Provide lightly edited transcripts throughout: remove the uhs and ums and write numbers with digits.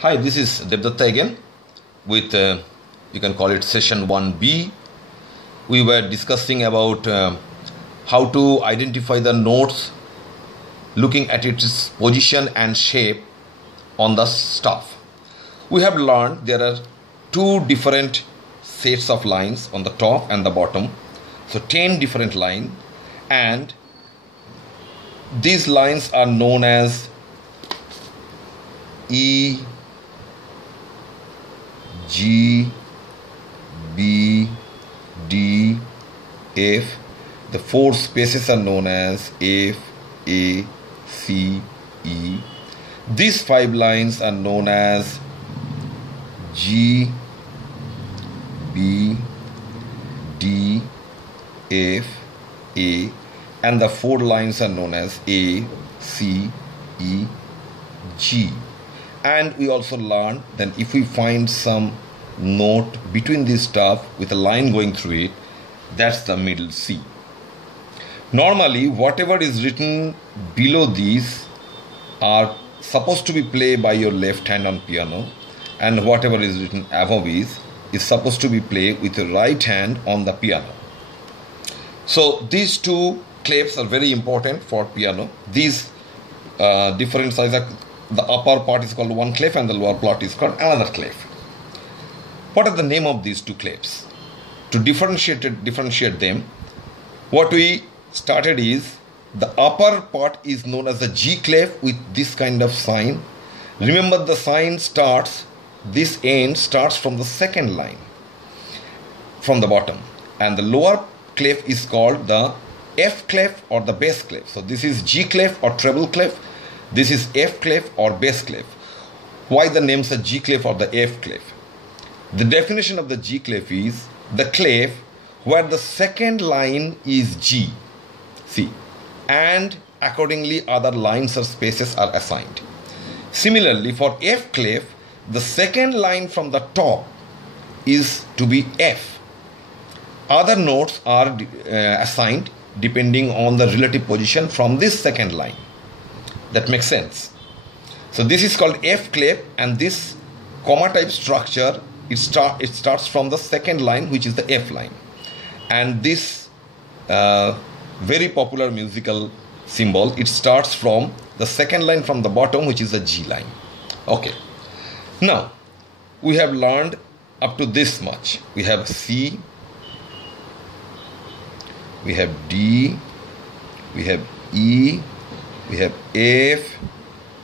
Hi, this is Devdatta again with, you can call it session 1B. We were discussing about how to identify the notes looking at its position and shape on the staff. We have learned there are two different sets of lines on the top and the bottom. So 10 different lines, and these lines are known as E, G, B, D, F. The four spaces are known as F, A, C, E. These 5 lines are known as G, B, D, F, A, and the 4 lines are known as A, C, E, G. And we also learned that if we find some note between this stuff with a line going through it, that's the middle C. Normally, whatever is written below these are supposed to be played by your left hand on piano, and whatever is written above is supposed to be played with your right hand on the piano. So these two clefs are very important for piano. These different sizes. The upper part is called one clef and the lower part is called another clef. What are the name of these two clefs? To differentiate them, what we started is the upper part is known as the G clef with this kind of sign. Remember, the sign starts, this end starts from the second line from the bottom, and the lower clef is called the F clef or the bass clef. So this is G clef or treble clef. This is F clef or bass clef. Why the names are G clef or the F clef? The definition of the G clef is the clef where the second line is G, see, and accordingly other lines or spaces are assigned. Similarly, for F clef, the second line from the top is to be F. Other notes are assigned depending on the relative position from this second line. That makes sense. So this is called F clef, and this comma type structure, it starts from the second line, which is the F line, and this very popular musical symbol, it starts from the second line from the bottom, which is the G line. Okay, now we have learned up to this much. We have C, we have D, we have E, we have F,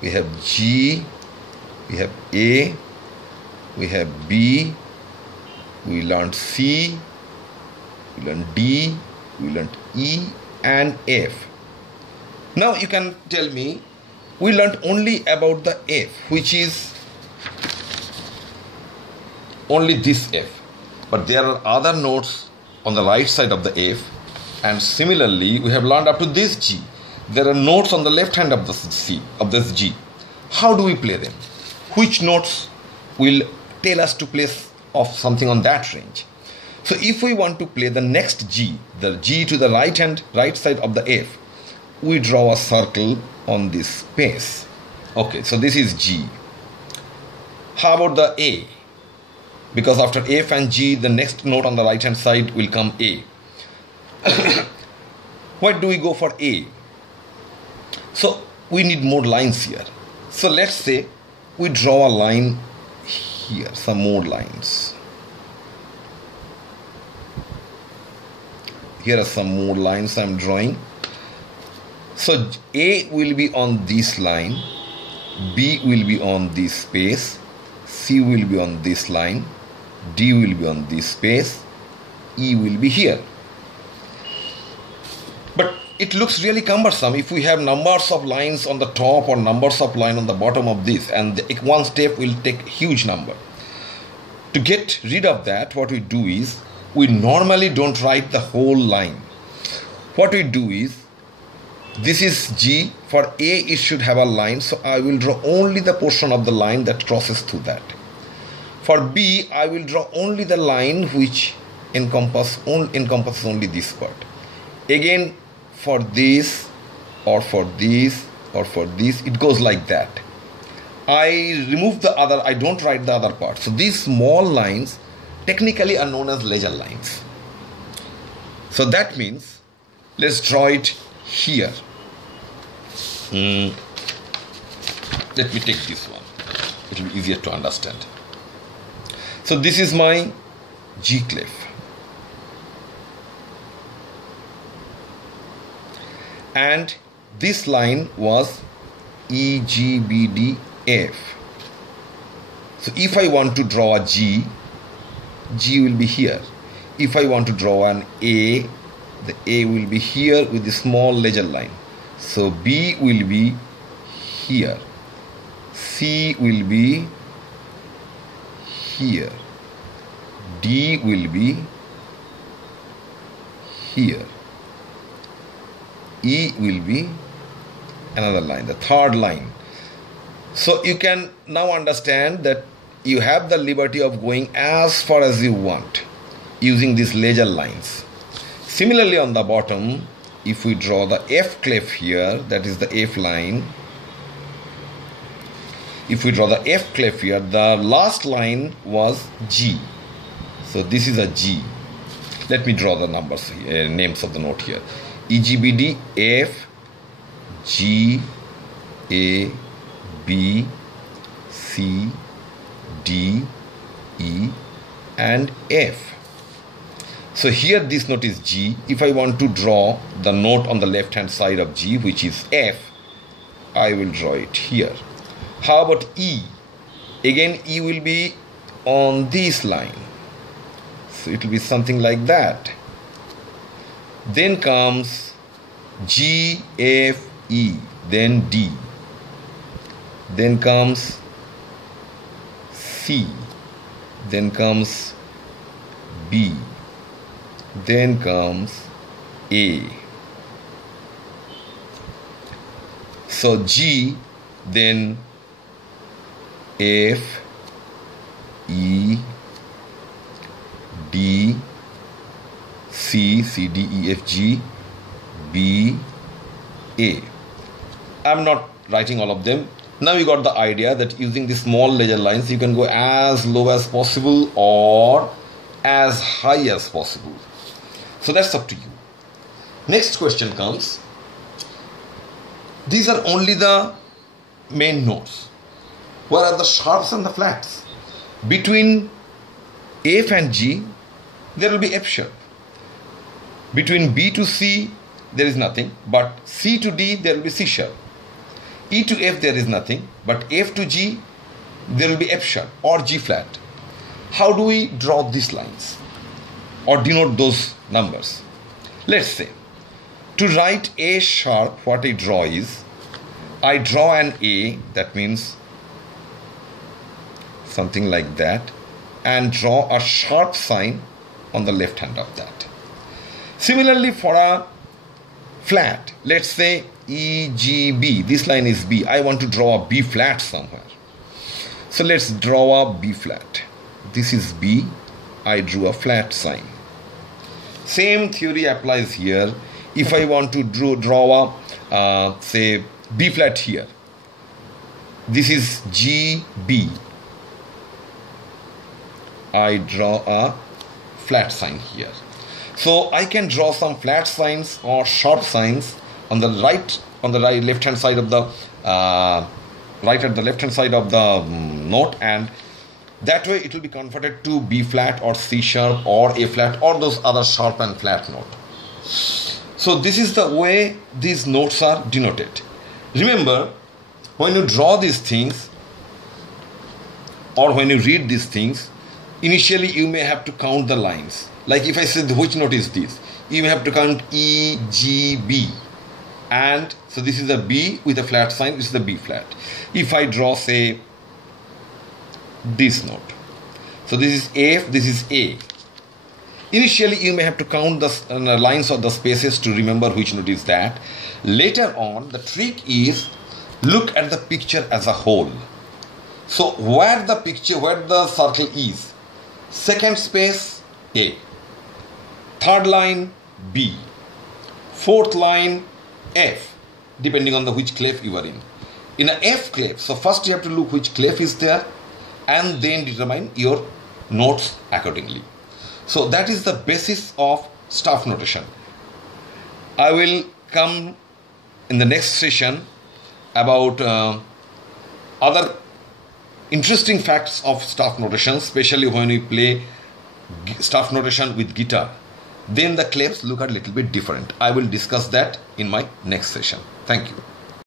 we have G, we have A, we have B, we learned C, we learned D, we learned E and F. Now you can tell me, we learned only about the F, which is only this F, but there are other notes on the right side of the F, and similarly we have learned up to this G. There are notes on the left hand of this G. How do we play them? Which notes will tell us to play of something on that range? So if we want to play the next G, the G to the right side of the F, we draw a circle on this space. Okay, so this is G. How about the A? Because after F and G, the next note on the right hand side will come A. Why do we go for A? So we need more lines here. So let's say we draw a line here, some more lines. Here are some more lines I'm drawing. So A will be on this line, B will be on this space, C will be on this line, D will be on this space, E will be here. But it looks really cumbersome if we have numbers of lines on the top or numbers of lines on the bottom of this, and one step will take a huge number. To get rid of that, what we do is, we normally don't write the whole line. What we do is, this is G, for A it should have a line, so I will draw only the portion of the line that crosses through that. For B, I will draw only the line which encompasses only this part. Again, for this or for this or for this, it goes like that. I remove the other, I don't write the other part. So these small lines technically are known as ledger lines. So that means, let's draw it here. Let me take this one. It will be easier to understand. So this is my G clef. And this line was E, G, B, D, F. So if I want to draw a G, G will be here. If I want to draw an A, the A will be here with the small ledger line. So B will be here. C will be here. D will be here. E will be another line, the third line. So you can now understand that you have the liberty of going as far as you want using these ledger lines. Similarly, on the bottom, if we draw the F clef here, that is the F line. If we draw the F clef here, the last line was G. So this is a G. Let me draw the numbers, names of the note here. E, G, B, D, F, G, A, B, C, D, E, and F. So here this note is G. If I want to draw the note on the left hand side of G, which is F, I will draw it here. How about E? Again, E will be on this line. So it will be something like that. Then comes G, F, E, then D. Then comes C. Then comes B. Then comes A. So G, then F, E, D, C, C, D, E, F, G, B, A. I'm not writing all of them. Now you got the idea that using the small ledger lines, you can go as low as possible or as high as possible. So that's up to you. Next question comes. These are only the main notes. Where are the sharps and the flats? Between F and G, there will be F sharp. Between B to C, there is nothing, but C to D, there will be C sharp. E to F, there is nothing, but F to G, there will be F sharp or G flat. How do we draw these lines or denote those numbers? Let's say, to write A sharp, what I draw is, I draw an A, that means something like that, and draw a sharp sign on the left hand of that. Similarly, for a flat, let's say E, G, B, this line is B. I want to draw a B flat somewhere. So let's draw a B flat. This is B. I drew a flat sign. Same theory applies here. If I want to draw a, say, B flat here. This is G, B. I draw a flat sign here. So I can draw some flat signs or sharp signs on the left hand side of the right at the left hand side of the note, and that way it will be converted to B flat or C sharp or A flat or those other sharp and flat note. So this is the way these notes are denoted. Remember, when you draw these things or when you read these things, initially you may have to count the lines. Like if I said which note is this, you may have to count E, G, B. And so this is a B with a flat sign, this is the B flat. If I draw, say, this note. So this is F, this is A. Initially you may have to count the lines or the spaces to remember which note is that. Later on, the trick is look at the picture as a whole. So where the circle is, second space A, third line B, fourth line F, depending on which clef you are in. in a F clef. So first you have to look which clef is there and then determine your notes accordingly. So that is the basis of staff notation. I will come in the next session about other interesting facts of staff notation, especially when we play staff notation with guitar. Then the clefs look a little bit different. I will discuss that in my next session. Thank you.